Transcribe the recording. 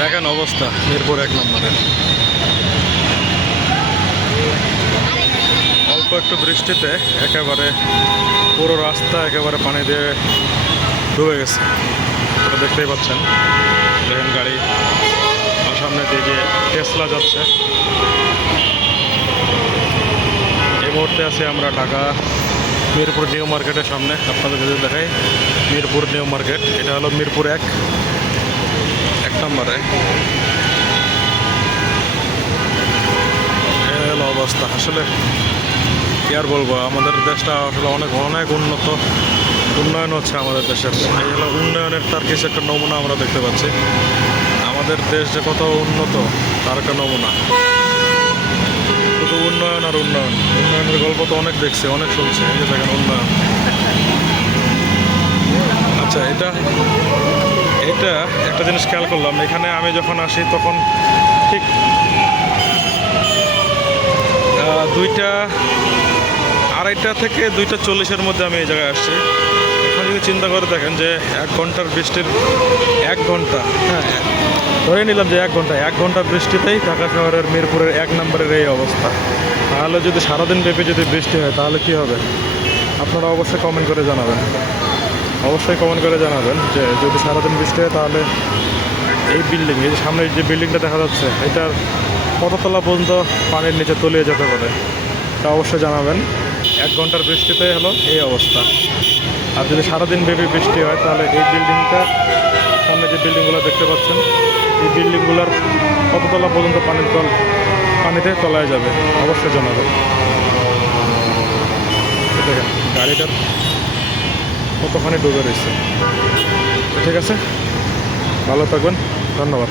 দেখেন অবস্থা, মিরপুর এক নম্বরে। অল্প একটু বৃষ্টিতে একেবারে পুরো রাস্তা একেবারে পানি দিয়ে ডুবে গেছে। দেখতেই পাচ্ছেন দেখেন গাড়ি আর সামনের দিকে টেসলা যাচ্ছে। এই মুহূর্তে আছি আমরা ঢাকা মিরপুর নিউ মার্কেটের সামনে। আপনাদের যদি দেখাই, মিরপুর নিউ মার্কেট, এটা হলো মিরপুর এক। নম্বরে। হলো অবস্থা। আসলে কি আর বলব, আমাদের দেশটা আসলে অনেক অনেক উন্নত। উন্নয়ন হচ্ছে আমাদের দেশের। এই হলো উন্নয়নের তার কিছু একটা নমুনা আমরা দেখতে পাচ্ছি। আমাদের দেশ যে কত উন্নত, তার একটা নমুনা। শুধু উন্নয়ন আর উন্নয়ন। উন্নয়নের গল্প তো অনেক দেখছি, অনেক শুনছি। এই যে দেখেন উন্নয়ন। আচ্ছা এটা এটা একটা জিনিস খেয়াল করলাম। এখানে আমি যখন আসি তখন ঠিক দুইটা, আড়াইটা থেকে দুইটা চল্লিশের মধ্যে আমি এই জায়গায় আসছি। এখন যদি চিন্তা করে দেখেন যে এক ঘণ্টার বৃষ্টির এক ঘণ্টা হ্যাঁ ধরে নিলাম যে এক ঘণ্টা এক ঘণ্টা বৃষ্টিতেই ঢাকা শহরের মিরপুরের এক নম্বরের এই অবস্থা। তাহলে যদি সারাদিন ব্যাপী যদি বৃষ্টি হয়, তাহলে কি হবে? আপনারা অবশ্যই কমেন্ট করে জানাবেন। অবশ্যই কমেন্ট করে জানাবেন যে, যদি সারাদিন বৃষ্টি হয় তাহলে এই বিল্ডিং এই সামনে যে বিল্ডিংটা দেখা যাচ্ছে, এটার কততলা পর্যন্ত পানির নিচে তলিয়ে যেতে পারে। তা অবশ্যই জানাবেন। এক ঘণ্টার বৃষ্টিতে হলো এই অবস্থা। আর যদি সারাদিন ব্যাপী বৃষ্টি হয়, তাহলে এই বিল্ডিংটা সামনে যে বিল্ডিংগুলো দেখতে পাচ্ছেন, এই বিল্ডিংগুলোর কততলা পর্যন্ত পানির তল, পানিতে তলায় যাবে। অবশ্যই জানাবেন। দেখেন, গাড়িটার কতখানি ডুবে রয়েছে। ঠিক আছে? ভালো থাকবেন। ধন্যবাদ।